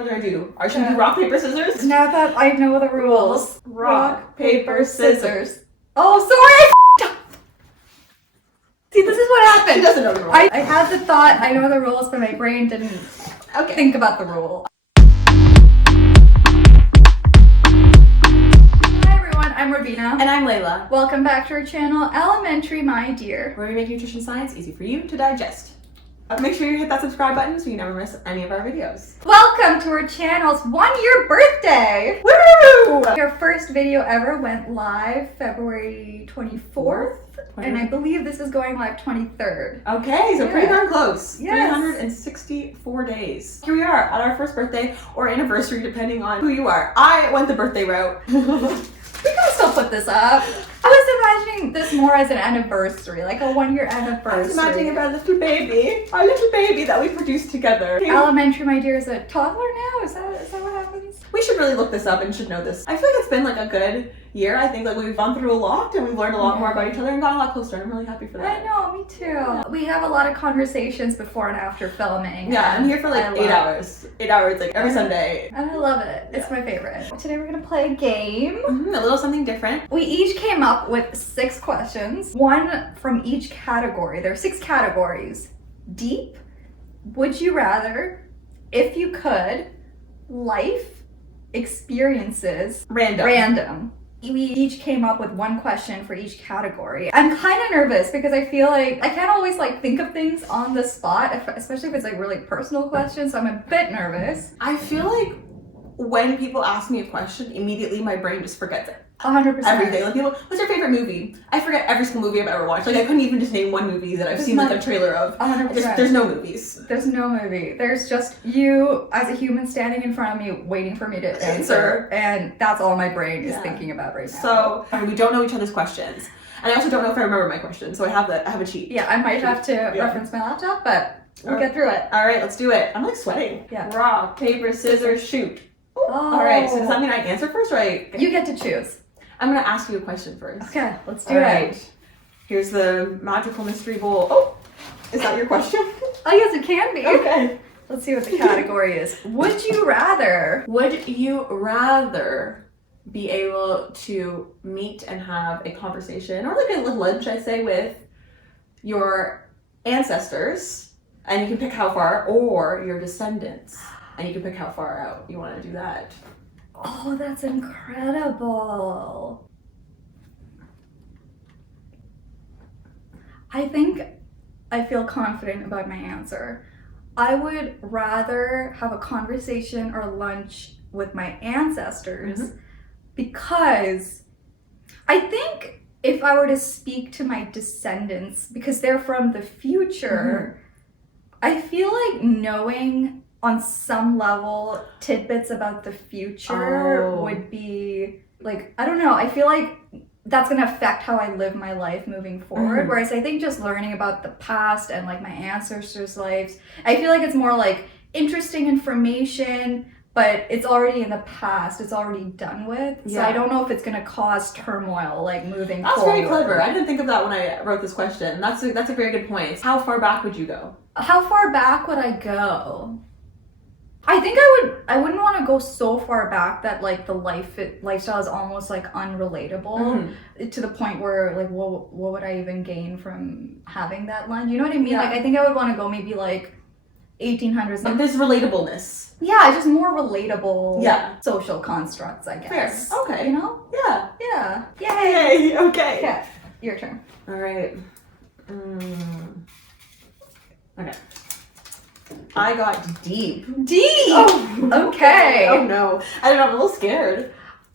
further ado, should we do rock, paper, scissors? Now that I know the rules. Rock, paper, scissors. Oh, sorry! See, this is what happened. She doesn't know the rules. I had the thought, I know the rules, but my brain didn't think about the rule. Hi everyone, I'm Robena. And I'm Leila. Welcome back to our channel, Alimentary, my dear. Where we make nutrition science easy for you to digest. Make sure you hit that subscribe button so you never miss any of our videos. Welcome to our channel's 1-year birthday! Woo! Our first video ever went live February 24th, and I believe this is going live 23rd. Okay, so pretty darn close. Yes. 364 days. Here we are at our first birthday or anniversary, depending on who you are. I went the birthday route. We can still put this up. I was imagining this more as an anniversary, like a 1-year anniversary. I was imagining about a little baby, our little baby that we produced together. Alimentary, my dear, is a toddler now? Is that what happens? We should really look this up and should know this. I feel like it's been like a good year. I think like we've gone through a lot and we've learned a lot more about each other and gotten a lot closer. I'm really happy for that. I know, me too. We have a lot of conversations before and after filming. Yeah, I'm here for like 8 hours. 8 hours like every Sunday. And I love it. It's my favorite. Today we're gonna play a game. A little something different. We each came up with 6 questions, one from each category. There are 6 categories. Deep, would you rather, if you could, life, experiences, random. We each came up with 1 question for each category. I'm kind of nervous because I feel like I can't always like think of things on the spot, especially if it's like really personal questions, so I'm a bit nervous. I feel like when people ask me a question, immediately my brain just forgets it. 100%. Everything. Like people, what's your favorite movie? I forget every single movie I've ever watched. Like I couldn't even just name one movie that I've seen like a trailer of. 100%. There's no movies. There's no movie. There's just you as a human standing in front of me waiting for me to answer. And that's all my brain is thinking about right now. So we don't know each other's questions. And I also don't know if I remember my questions. So I have a cheat. Yeah, I might have to reference my laptop, but we'll get through it. All right, let's do it. I'm like sweating. Yeah. Rock, paper, scissors, shoot. Oh. All right, so does that mean I answer first, right? You get to choose. I'm gonna ask you a question first. Okay, let's do All it. right. Here's the magical mystery bowl. Oh, is that your question? Oh yes, it can be. Okay. Let's see what the category is. Would you rather be able to meet and have a conversation or like a little lunch, I say, with your ancestors, and you can pick how far, or your descendants, and you can pick how far out you want to do that? Oh, that's incredible. I think I feel confident about my answer. I would rather have a conversation or lunch with my ancestors because I think if I were to speak to my descendants, because they're from the future, I feel like knowing on some level tidbits about the future would be like, I don't know, I feel like that's gonna affect how I live my life moving forward. Whereas I think just learning about the past and like my ancestors' lives, I feel like it's more like interesting information, but it's already in the past, it's already done with. So I don't know if it's gonna cause turmoil like moving forward. That's very clever. I didn't think of that when I wrote this question. That's a very good point. How far back would you go? How far back would I go? I think I wouldn't want to go so far back that like the lifestyle is almost like unrelatable to the point where like what would I even gain from having that lunch? You know what I mean? Like I think I would want to go maybe like 1800s. Like there's relatableness. Yeah, just more relatable social constructs, I guess. Fair. Okay. You know? Yeah. Yeah. Yay. Okay. Okay. Your turn. All right. Okay. I got deep. Deep! Oh, okay. Oh no. I don't know, I'm a little scared.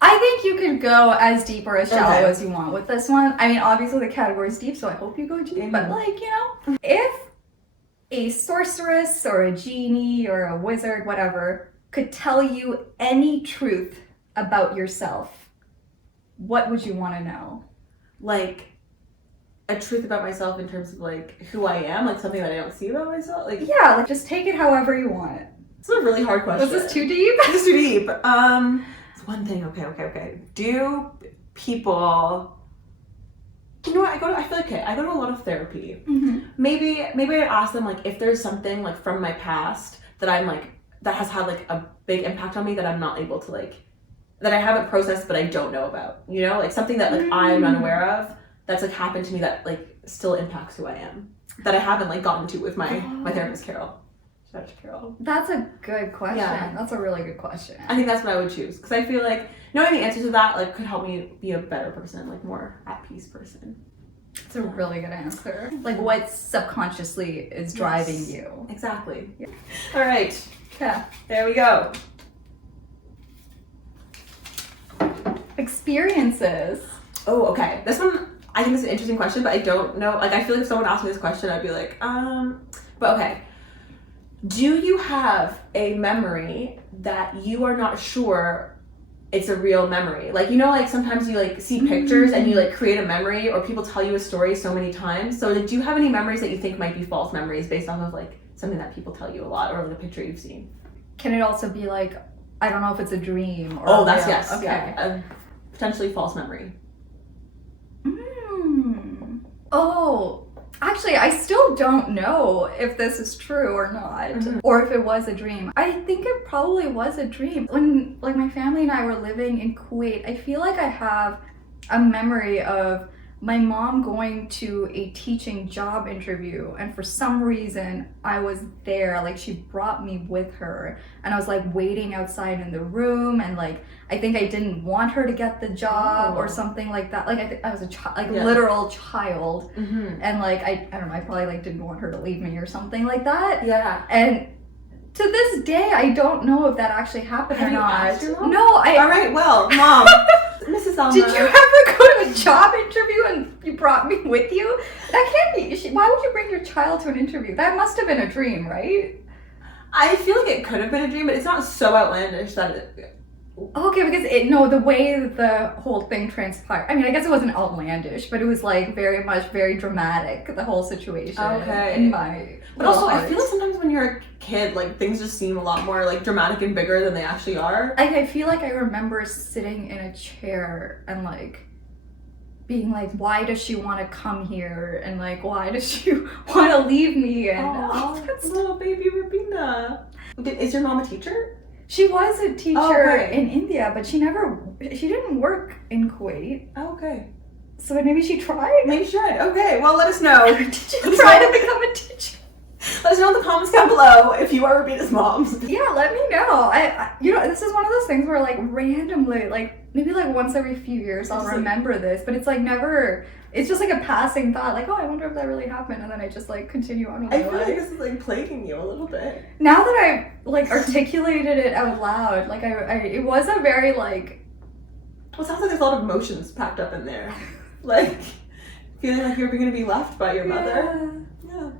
I think you can go as deep or as shallow as you want with this one. I mean, obviously the category is deep, so I hope you go deep. But like, you know, if a sorceress or a genie or a wizard, whatever, could tell you any truth about yourself, what would you want to know? Like a truth about myself in terms of like who I am, like something that I don't see about myself? Like yeah, like just take it however you want it. It's a really hard question. Was this too deep? This is too deep. It's one thing. Okay. Do people? You know what? I feel like I go to a lot of therapy. Maybe I ask them like if there's something like from my past that I'm like that has had like a big impact on me that I'm not able to like, that I haven't processed but I don't know about, you know, like something that like I'm unaware of that's like happened to me that like still impacts who I am, that I haven't like gotten to with my therapist Carol. Shout out to Carol. That's a good question. Yeah. That's a really good question. I think that's what I would choose because I feel like knowing the answer to that like could help me be a better person, like more at peace person. It's a really good answer. Like what subconsciously is driving you. Exactly. Yeah. All right. Yeah. There we go. Experiences. Oh, okay. This one I think is an interesting question, but I don't know. Like I feel like if someone asked me this question, I'd be like, but okay. Do you have a memory that you are not sure it's a real memory? Like, you know, like sometimes you like see pictures and you like create a memory, or people tell you a story so many times. So do you have any memories that you think might be false memories based off of like something that people tell you a lot or like a picture you've seen? Can it also be like, I don't know if it's a dream or Yes. Okay. Yeah, a potentially false memory. Oh, actually, I still don't know if this is true or not, or if it was a dream. I think it probably was a dream. When like my family and I were living in Kuwait, I feel like I have a memory of my mom going to a teaching job interview, and for some reason I was there. Like she brought me with her, and I was like waiting outside in the room, and like I think I didn't want her to get the job or something like that. Like I was a child, like literal child, and like I don't know, I probably like didn't want her to leave me or something like that. Yeah. And to this day, I don't know if that actually happened or not. Asked your mom? No, All right, well, Mom, Mrs. Alma. Did you ever go to a job interview and you brought me with you? That can't be. Why would you bring your child to an interview? That must have been a dream, right? I feel like it could have been a dream, but it's not so outlandish that it... Okay, because the way the whole thing transpired. I mean, I guess it wasn't outlandish, but it was like very dramatic, the whole situation. Okay. In my But also, I feel like sometimes when you're a kid, like things just seem a lot more like dramatic and bigger than they actually are. I feel like I remember sitting in a chair and like being like, why does she want to come here? And like, why does she want to leave me? And little baby Robena. Is your mom a teacher? She was a teacher in India, but she didn't work in Kuwait. Oh, okay. So maybe she tried? Maybe she tried. Okay, well, let us know. Did you try to become a teacher? Let us know in the comments down below if you are Robena's mom. Yeah, let me know. I this is one of those things where like randomly, like maybe like once every few years I'll remember this, but it's like never, it's just like a passing thought, like, oh, I wonder if that really happened, and then I just like continue on with my life. I feel like this is like plaguing you a little bit. Now that I've like articulated it out loud, like it was a very like... Well, it sounds like there's a lot of emotions packed up in there. Like, feeling like you're going to be left by your mother. Yeah.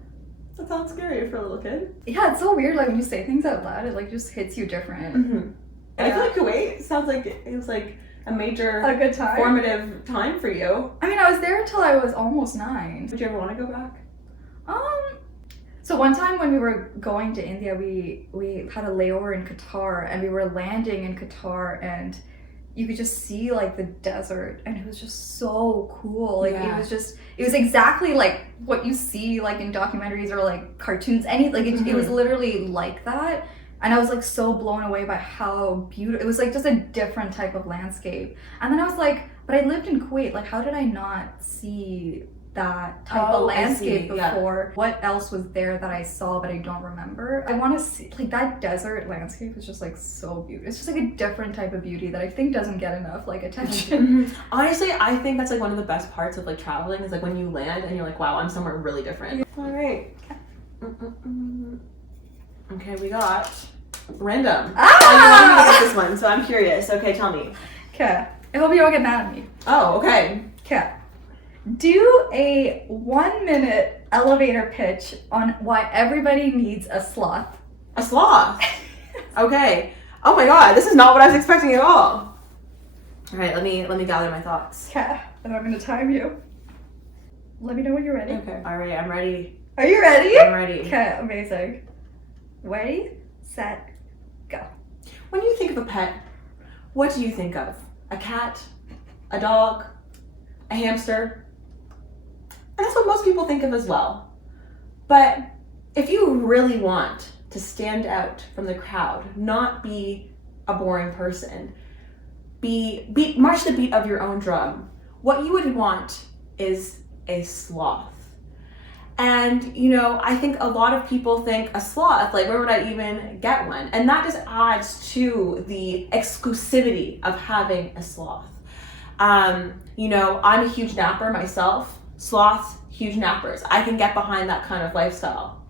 That sounds scary for a little kid. Yeah, it's so weird, like when you say things out loud, it like just hits you different. And I feel like Kuwait sounds like it was like a good time, formative time for you. I mean, I was there until I was almost 9. Would you ever want to go back? So one time when we were going to India, we had a layover in Qatar, and we were landing in Qatar, and you could just see like the desert, and it was just so cool. Like it was exactly like what you see like in documentaries or like cartoons. It was literally like that. And I was like so blown away by how beautiful, it was like just a different type of landscape. And then I was like, but I lived in Kuwait, like how did I not see that type of landscape before? What else was there that I saw but I don't remember? I want to see, like that desert landscape is just like so beautiful. It's just like a different type of beauty that I think doesn't get enough like attention. Honestly, I think that's like one of the best parts of like traveling is like when you land and you're like, wow, I'm somewhere really different. All right. Okay, we got random. I want to get this one, so I'm curious. Okay, tell me. Okay. I hope you don't get mad at me. Oh, okay. Okay. Do a 1-minute elevator pitch on why everybody needs a sloth. A sloth? Okay. Oh my god, this is not what I was expecting at all. All right, let me gather my thoughts. Okay, and I'm going to time you. Let me know when you're ready. Okay. All right, I'm ready. Are you ready? I'm ready. Okay, amazing. Ready, set, go. When you think of a pet, what do you think of? A cat? A dog? A hamster? And that's what most people think of as well. But if you really want to stand out from the crowd, not be a boring person, march the beat of your own drum. What you would want is a sloth. And, you know, I think a lot of people think a sloth, like, where would I even get one? And that just adds to the exclusivity of having a sloth. You know, I'm a huge napper myself. Sloths, huge nappers. I can get behind that kind of lifestyle.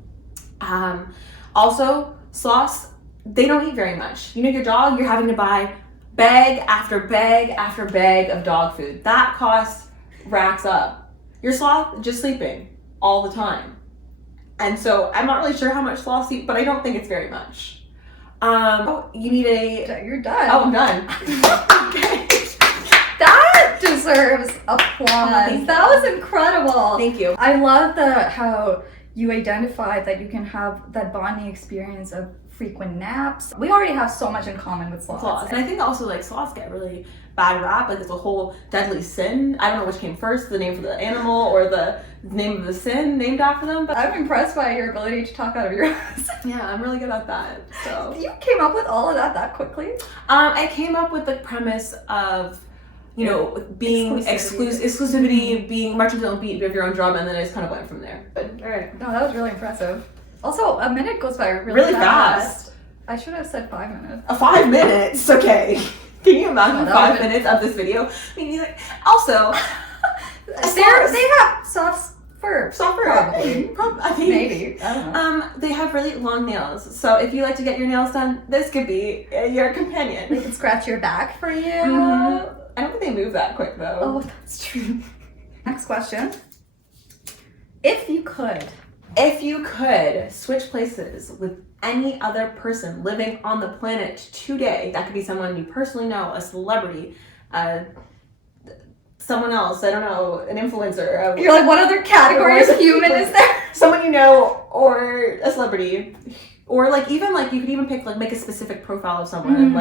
Also, sloths, they don't eat very much. You know, your dog, you're having to buy bag after bag after bag of dog food. That cost racks up. Your sloth, just sleeping all the time. And so I'm not really sure how much sloths eat, but I don't think it's very much. You need a... You're done. Oh, I'm done. Okay. That deserves applause. That was incredible. Thank you. I love how you identified that you can have that bonding experience of frequent naps. We already have so much in common with sloths. And I think also, like, sloths get really bad rap. Like, it's a whole deadly sin. I don't know which came first, the name for the animal or the name of the sin named after them. But I'm impressed by your ability to talk out of your ass. Yeah, I'm really good at that. So You came up with all of that quickly? I came up with the premise of, you know, being exclusivity, being marching to the beat of your own drum, and then I just kind of went from there. But all right. No, that was really impressive. Also, a minute goes by really fast. I should have said 5 minutes. 5 minutes? Okay. Can you imagine 5 been... minutes of this video? I mean, like, also, they have soft fur. Soft fur. Probably. Maybe. I don't know. They have really long nails. So if you like to get your nails done, this could be your companion. They can scratch your back for you. Mm-hmm. I don't think they move that quick, though. Oh, that's true. Next question. If you could switch places with any other person living on the planet today, that could be someone you personally know, a celebrity, someone else, I don't know, an influencer. You're like, what other category of human is there? Someone you know, or a celebrity. Or like, even like, you could even pick, like, make a specific profile of someone,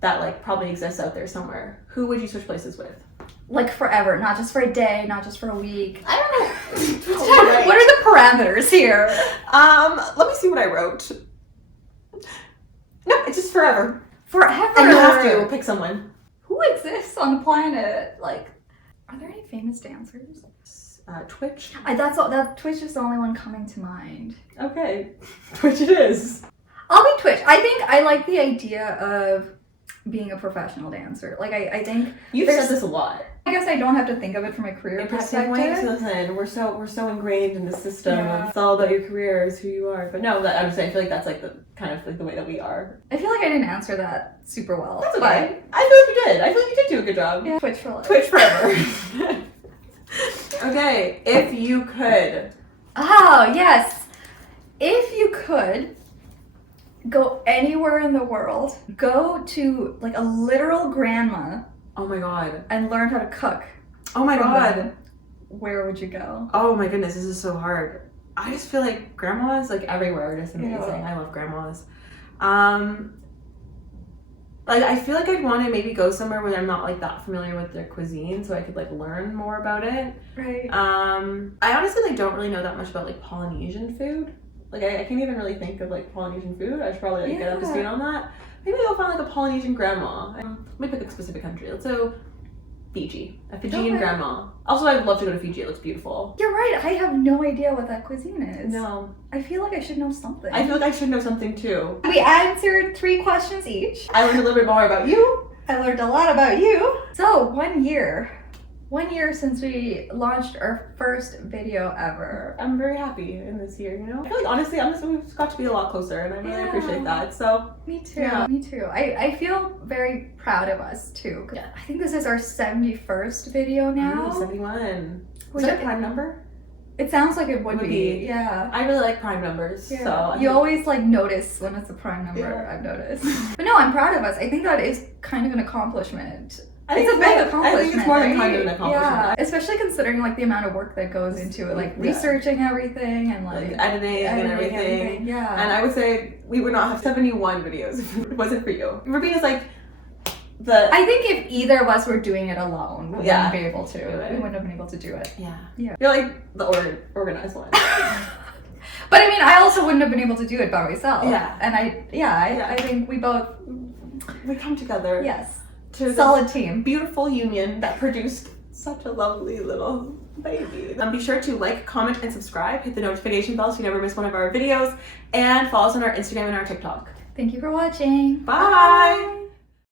that like probably exists out there somewhere. Who would you switch places with? Like forever, not just for a day, not just for a week. I don't know. Right. What are the parameters here? Let me see what I wrote. No, it's just forever. Forever. And you have to pick someone. Who exists on the planet? Like, are there any famous dancers? Twitch. That Twitch is the only one coming to mind. Okay, Twitch it is. I'll be Twitch. I think I like the idea of being a professional dancer. Like, I think you've said this a lot. I guess I don't have to think of it from a career perspective. Listen, we're so ingrained in the system. Yeah. It's all about your career, is who you are. But no, I'm just saying, I feel like that's like the kind of like the way that we are. I feel like I didn't answer that super well. That's okay. I feel like you did. I feel like you did do a good job. Yeah. Twitch for life. Twitch forever. Okay, if you could. Oh, yes. If you could go anywhere in the world, go to like a literal grandma. Oh my god. And learn how to cook. Oh my god. Where would you go? Oh my goodness, this is so hard. I just feel like grandmas, like, everywhere are just amazing. Yeah. I love grandmas. Like, I feel like I'd want to maybe go somewhere where I'm not like that familiar with their cuisine, so I could like learn more about it. Right. I honestly like don't really know that much about like Polynesian food. Like, I can't even really think of like Polynesian food. I should probably like get up to speed on that. Maybe I'll find like a Polynesian grandma. Let me pick a specific country. Let's go Fiji. A Fijian grandma. Also, I'd love to go to Fiji. It looks beautiful. You're right. I have no idea what that cuisine is. No. I feel like I should know something. I feel like I should know something too. We answered 3 questions each. I learned a little bit more about you. I learned a lot about you. So, 1 year. 1 year since we launched our first video ever. I'm very happy in this year, you know? I feel like honestly, we've got to be a lot closer, and I really appreciate that, so. Me too, me too. I feel very proud of us too. Yeah. I think this is our 71st video now. Ooh, 71. Is that a prime number? It sounds like it would be. Yeah. I really like prime numbers, so. You always like notice when it's a prime number, I've noticed. But no, I'm proud of us. I think that is kind of an accomplishment. It's a big accomplishment. I think it's more than kind of an accomplishment. Yeah, especially considering like the amount of work that goes into it, like researching everything and like editing and everything. Yeah. And I would say we would not have 71 videos if it wasn't for you. Robena's like I think if either of us were doing it alone, we wouldn't be able to. We wouldn't have been able to do it. Yeah. Yeah. You're like the organized one. But I mean, I also wouldn't have been able to do it by myself. Yeah. And I think we both, We come together. yes, To solid this team. beautiful union that produced such a lovely little baby. Be sure to like, comment, and subscribe. Hit the notification bell so you never miss one of our videos. And follow us on our Instagram and our TikTok. Thank you for watching. Bye.